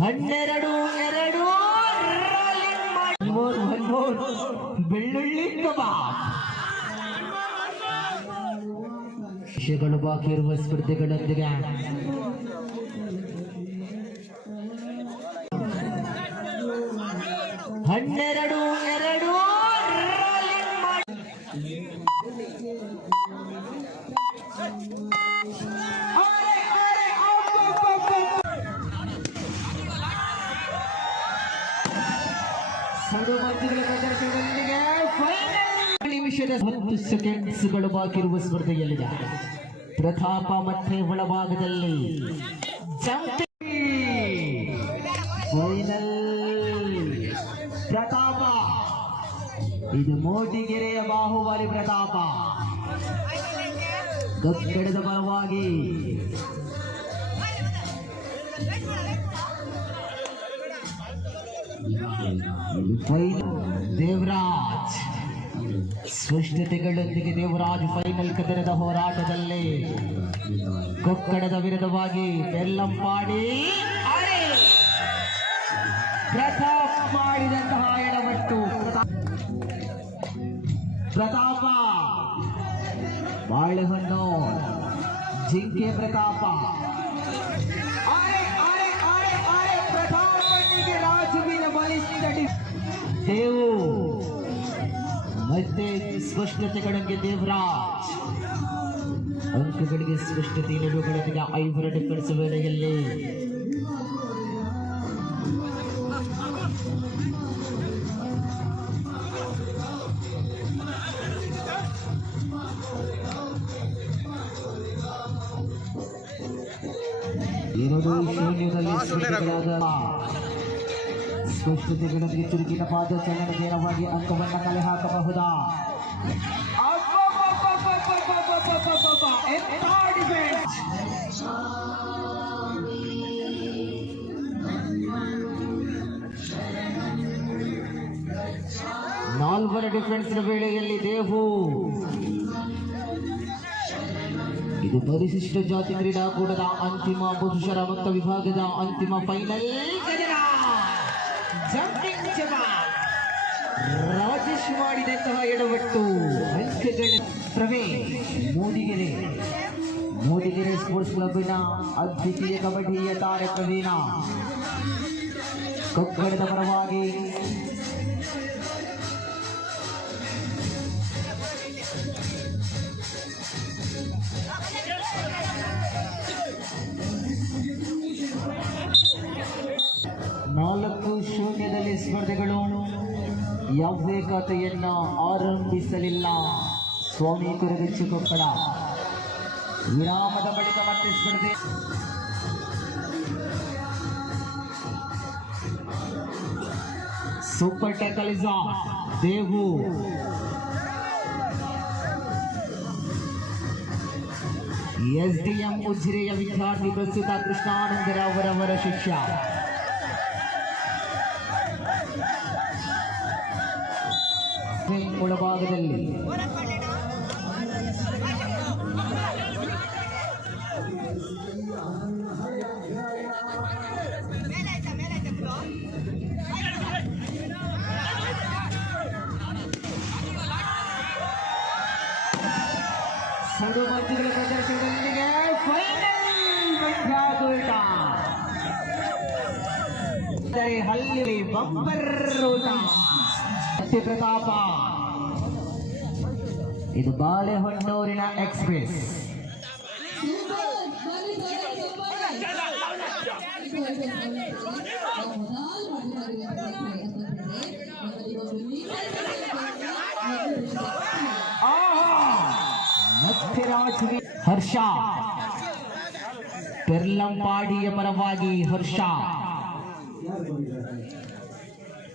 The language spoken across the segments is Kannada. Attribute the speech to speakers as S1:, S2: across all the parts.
S1: ಹನ್ನೆರಡು ಎರಡು. ಬೆಳ್ಳುಳ್ಳಿ ವಿಷಯಗಳು ಬಾಕಿ ಇರುವ ಸ್ಪರ್ಧೆಗಳೊಂದಿಗೆ ಹನ್ನೆರಡು ನಿಮಿಷದ ಹತ್ತು ಸೆಕೆಂಡ್ಸ್ಗಳು ಬಾಕಿರುವ ಸ್ಪರ್ಧೆಯಲ್ಲಿದೆ. ಪ್ರತಾಪ ಮತ್ತೆ ಒಳಭಾಗದಲ್ಲಿ ಫೈನಲ್ ಪ್ರತಾಪ. ಇದು ಮೋಟಿಗೆರೆಯ ಬಾಹುಬಲಿ ಪ್ರತಾಪ. ಕಟ್ಟಡದ ಪರವಾಗಿ ದೇವರಾಜ್. ಸ್ಪಷ್ಟತೆಗಳೊಂದಿಗೆ ದೇವರಾಜ್ ಫೈನಲ್ ಕದರದ ಹೋರಾಟದಲ್ಲಿ ಕೊಕ್ಕಡದ ವಿರುದ್ಧವಾಗಿ ಬೆಲ್ಲಂಪಾಡಿ! ಪ್ರತಾಪ್ ಮಾಡಿದಂತಹ ಎಡವಟ್ಟು. ಪ್ರತಾಪ. ಬಾಳೆಹಣ್ಣು ಜಿಂಕೆ ಪ್ರತಾಪ. ಪ್ರತಾಪನಿಗೆ ರಾಜುವಿನ ಡಿ- ದೇವು. ಮತ್ತೆ ಸ್ಪಷ್ಟತೆಗಳಿಗೆ ದೇವರಾಜ್. ಅಂಕಗಳಿಗೆ ಸ್ಪಷ್ಟತೆ ನಿಲುವುಗಳೊಂದಿಗೆ ಐವರ ಡಿಫೆನ್ಸ್ ವೇಳೆಯಲ್ಲಿ ಎರಡು ಶೂನ್ಯದಲ್ಲಿ ಸ್ಪಷ್ಟತೆಗಳಾದ ಸ್ಪಷ್ಟತೆಗಳೊಂದಿಗೆ ಚುರುಕಿನ ಪಾದಚಲನ ನೇರವಾಗಿ ಅಂಕವನ್ನು ಕಲೆ ಹಾಕಬಹುದಾ? ನಾಲ್ವರ ಡಿಫೆನ್ಸ್ ವೇಳೆಯಲ್ಲಿ ದೇಹು. ಇದು ಪರಿಶಿಷ್ಟ ಜಾತಿ ಕ್ರೀಡಾಕೂಟದ ಅಂತಿಮ ಪುರುಷರ ಮತ್ತ ವಿಭಾಗದ ಅಂತಿಮ ಫೈನಲ್ ಜಂಪಿಂಗ್ ರಾಜೇಶ್ ಮಾಡಿದಂತಹ ಎಡವಟ್ಟು. ಅಂಕಗಳ ಪ್ರವೇಶ್. ಮೋದಿಗೆರೆ ಮೋದಿಗೆರೆ ಸ್ಪೋರ್ಟ್ಸ್ ಕ್ಲಬ್ನ ಅದ್ವಿತೀಯ ಕಬಡ್ಡಿಯ ತಾರೆ ಪ್ರವೀಣ. ಕೊಕ್ಕಡದ ಪರವಾಗಿ ಯಾವುದೇ ಕಥೆಯನ್ನು ಆರಂಭಿಸಲಿಲ್ಲ. ಸ್ವಾಮಿ ತಿರುಗಿಚ್ಚು ಕೊಪ್ಪಳ. ವಿರಾಮದ ಬಳಿಕ ಮತ್ತೆ ಸ್ಪರ್ಧೆ. ಸೂಪರ್ ಟೆಕಲಿಸ, ದೇವು. ಎಸ್ ಡಿ ಎಂ ಉಜಿರೆಯ ವಿದ್ಯಾರ್ಥಿ ಪ್ರಸ್ತುತ ಕೃಷ್ಣಾನಂದರಾವ್ ಅವರವರ ಶಿಷ್ಯ. ಒಳಭಾಗದಲ್ಲಿ ಸಡು ಮಂದಿಗಳ ಪ್ರದರ್ಶನದೊಂದಿಗೆ ಫೈನಲ್ ಪಂದ್ಯಾಟೋಟ ಅಂದರೆ ಹಲ್ಲಿ ಬಂಪರ್ ಊಟ ಸತ್ಯ ಪ್ರತಾಪ ಇದು ಬಾಳೆಹೊನ್ನೂರಿನ ಎಕ್ಸ್ಪ್ರೆಸ್. ಹರ್ಷ. ಪೆರ್ಲಂಪಾಡಿಯ ಪರವಾಗಿ ಹರ್ಷ.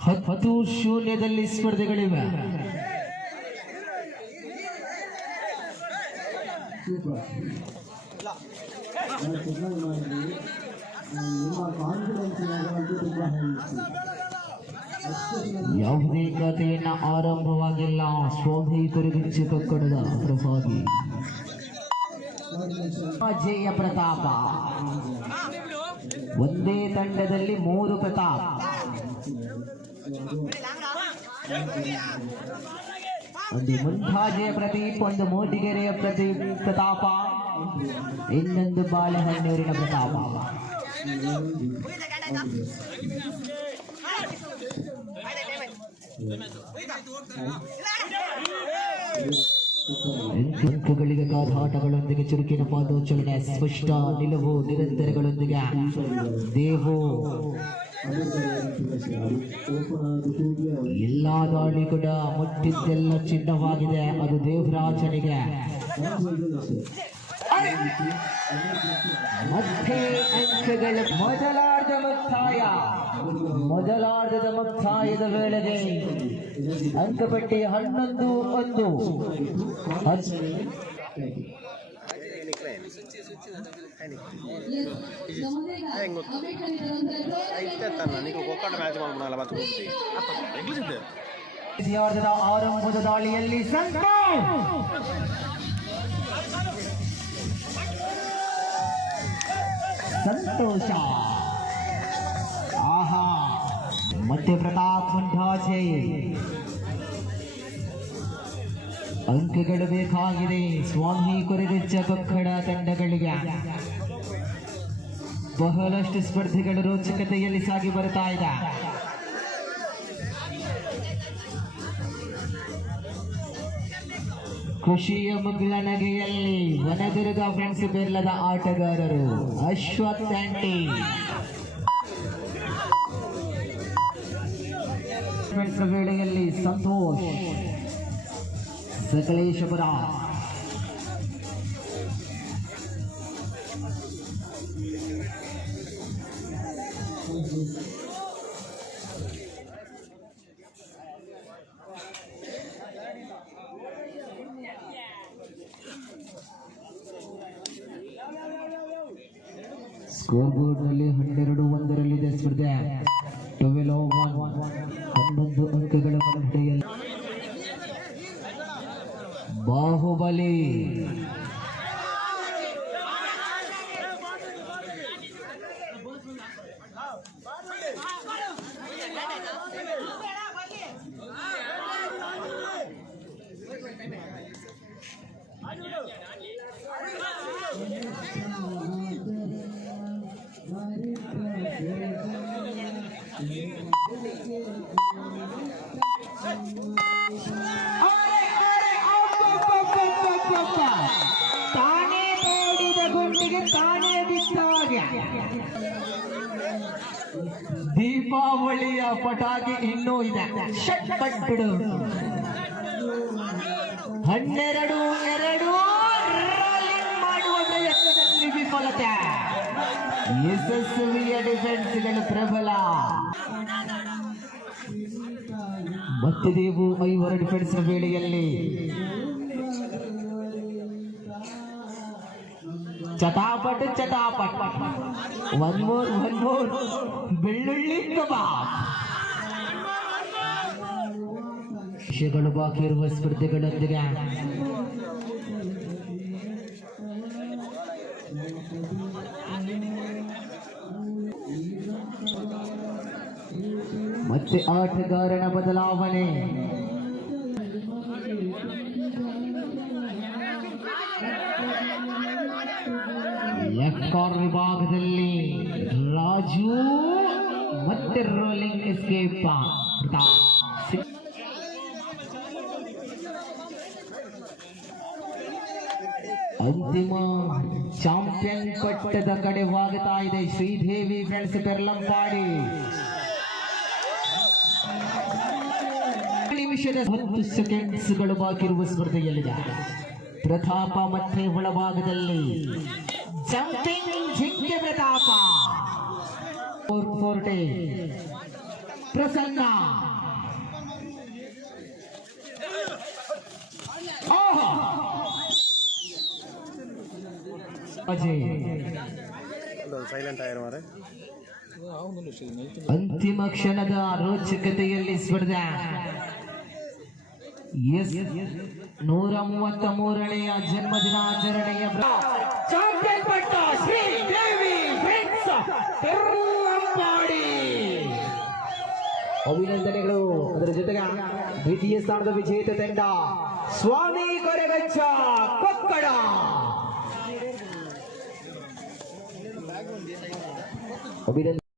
S1: ಹತ್ತು ಶೂನ್ಯದಲ್ಲಿ ಸ್ಪರ್ಧೆಗಳಿವೆ. ಯಾವುದೇ ಕಥೆಯನ್ನ ಆರಂಭವಾಗಿಲ್ಲ. ಸ್ವಾಮಿ ಕುರಿಗಿಚ್ಚು ಕಕ್ಕಡದ ಪ್ರಸಾದಿ. ಅಜೇಯ ಪ್ರತಾಪ. ಒಂದೇ ತಂಡದಲ್ಲಿ ಮೂರು ಪ್ರತಾಪ್. ಒಂದು ಮುಂತಾಜೆಯ ಪ್ರದೀಪ್, ಒಂದು ಮೋಟಿಗೆರೆಯ ಪ್ರದೀಪ್, ಪ್ರತಾಪ, ಇನ್ನೊಂದು ಬಾಳೆಹಣ್ಣೂರಿನ ಪ್ರತಾಪ. ಗುಂಪುಗಳಿಗೆ ಕಾದಾಟಗಳೊಂದಿಗೆ ಚುರುಕಿನ ಪಾದೋಚಲನೆ ಸ್ಪಷ್ಟ ನಿಲುವು ನಿರಂತರಗಳೊಂದಿಗೆ. ದೇವು ಎಲ್ಲಾ ದಾಳಿ ಕೂಡ ಮುಟ್ಟಿದ್ದೆಲ್ಲ ಚಿನ್ನವಾಗಿದೆ. ಅದು ದೇವರಾಜನಿಗೆ. ಮತ್ತೆ ಅಂಕಗಳ ಮೊದಲಾರ್ಧ ಮುಕ್ತಾಯ ಮೊದಲಾರ್ಧದ ಮುಕ್ತಾಯದ ವೇಳೆಗೆ ಅಂಕಪಟ್ಟಿ ಹನ್ನೊಂದು, ಒಂದು. ಹೆಂಗೆ
S2: ಗೊತ್ತು ಐತೆ ನೀವು ಕೊಕ್ಕಡ ಮ್ಯಾಚ್ ಮಾಡ್ಬಿಡಲ್ಲ
S1: ಮತ್ತು ಇಂಗ್ಲೀಷ್ ಸಿಯಾರ್ಜದ ಆರಂಭದ ದಾಳಿಯಲ್ಲಿ ಸಂತ ಸಂತೋಷ ಆಹಾ ಮಧ್ಯ ಪ್ರತಾಪ್ ಮುಂಡಾ ಜೈ ಅಂಕಗಳು ಬೇಕಾಗಿದೆ. ಸ್ವಾಮಿ ಕೊರೆಗೆಚ್ಚ ಕೊಕ್ಕಡ ತಂಡಗಳಿಗೆ. ಬಹಳಷ್ಟು ಸ್ಪರ್ಧೆಗಳು ರೋಚಕತೆಯಲ್ಲಿ ಸಾಗಿ ಬರ್ತಾ ಇದೆ. ಖುಷಿಯ ಮುಗಿಲ ನಗೆಯಲ್ಲಿ ವನದುರ್ಗ ಫ್ರೆಂಡ್ಸ್ ಬೆಲ್ಲದ ಆಟಗಾರರು ಅಶ್ವಥ್ ಆಂಟಿ. ವೇಳೆಯಲ್ಲಿ ಸಂತೋಷ್. ಸಕಲೇಶಪುರ ಸ್ಕೋರ್ ಬೋರ್ಡ್ನಲ್ಲಿ ಹನ್ನೆರಡು ಒಂದರಲ್ಲಿದೆ ಸ್ಪರ್ಧೆ. ಟ್ವೆಲ್ ಹನ್ನೊಂದು ಅಂಕಗಳ ಬಾಹುಬಲಿ ದೀಪಾವಳಿಯ ಪಟಾಕಿ ಇನ್ನೂ ಇದೆ. ಬಿಡು ಹನ್ನೆರಡು, ಎರಡು ವಿಫಲತೆ. ಯಶಸ್ವಿಯ ಡಿಫೆನ್ಸ್ಗಳು ಪ್ರಬಲ. ಮತ್ತೆ ಐವರ ಡಿಫೆನ್ಸ್ ವೇಳೆಯಲ್ಲಿ ಚಟಾಪಟ್ ಚಟಾಪಟ್ ಒನ್ ಮೋರ್ ಒನ್ ಮೋರ್ ಬೆಳ್ಳುಳ್ಳಿ ಕಬಾಬ್ ವಿಷಯಗಳು ಬಾಕಿ ಇರುವ ಸ್ಪರ್ಧೆಗಳೊಂದಿಗೆ ಮತ್ತೆ ಆಟಗಾರನ ಬದಲಾವಣೆ ರೋಲಿಂಗ್ ಎಸ್ಕೇಪ್ ಅಂತಿಮ ಚಾಂಪಿಯನ್ ಪಟ್ಟದ ಕಡೆ ವಾಗುತ್ತಾ ಇದೆ ಶ್ರೀದೇವಿ ಫ್ರೆಂಡ್ಸ್ ಪೆರ್ಲಂಪಾಡಿ ನಿಮಿಷದ ಹತ್ತು ಸೆಕೆಂಡ್ಸ್ಗಳು ಬಾಕಿರುವ ಸ್ಪರ್ಧೆಯಲ್ಲಿದೆ. ಪ್ರತಾಪ ಮತ್ತೆ ಒಳಭಾಗದಲ್ಲಿ. ಜಂಪಿಂಗ್ ಜಿಂಕೆ ಪ್ರತಾಪ ಫೋರ್ ಫೋರ್ಟೆ ಪ್ರಸನ್ನ ಅಂತಿಮ ಕ್ಷಣದ ರೋಚಕತೆಯಲ್ಲಿ ಸ್ಪರ್ಧೆ. ನೂರ ಮೂವತ್ತ ಮೂರನೆಯ ಜನ್ಮದಿನಾಚರಣೆಯ ಚಾಂಪಿಯನ್ ಪಟ್ಟ ಶ್ರೀ ದೇವಿ ಫ್ರೆಂಡ್ಸ್ ಅಭಿನಂದನೆಗಳು. ಅದರ ಜೊತೆಗೆ ದ್ವಿತೀಯ ಸ್ಥಾನದ ವಿಜೇತ ತಂಡ. ಸ್ವಾಮಿ ಕೊರೆಗಚ್ಚ ಕೊಕ್ಕಡ. ಅಭಿನಂದನೆ